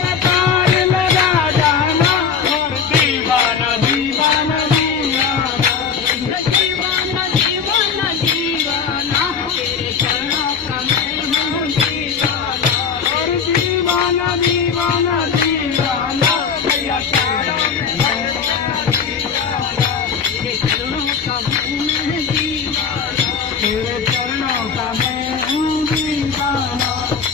कतार लगा जाना और दीवाना दीवाना दीवाना दीवाना दीवाना दीवाना तेरे चरणों का मैं हूँ दीवाना और दीवाना दीवाना दीवाना भैया चरणों में तेरे चरणों का मैं दीवाना तेरे चरणों का मैं हूँ दीवाना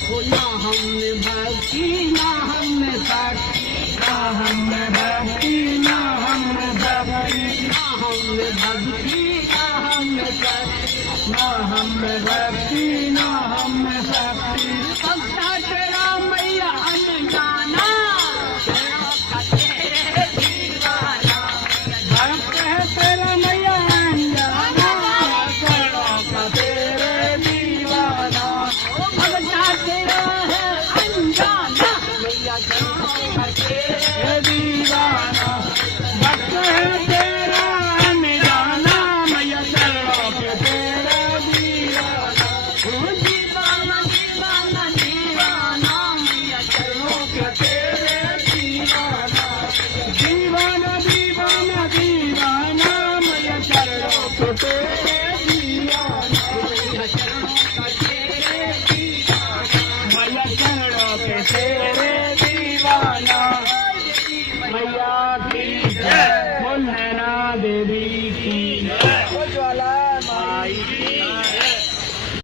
हो ना हमने भक्ति ना हमने साक्षी ना हमने भक्ति ना हमने भक्ति ना हमने भक्ति ना हमने साक्षी ना हमने भक्ति ना हमने भक्ति भक्ता तेरा मैया अनजाना चरणों का तेरे दीवाना भक्त है तेरा मैया अनजाना चरणों का तेरे दीवाना भक्ता तेरा है अनजाना मैया चरणों का तेरे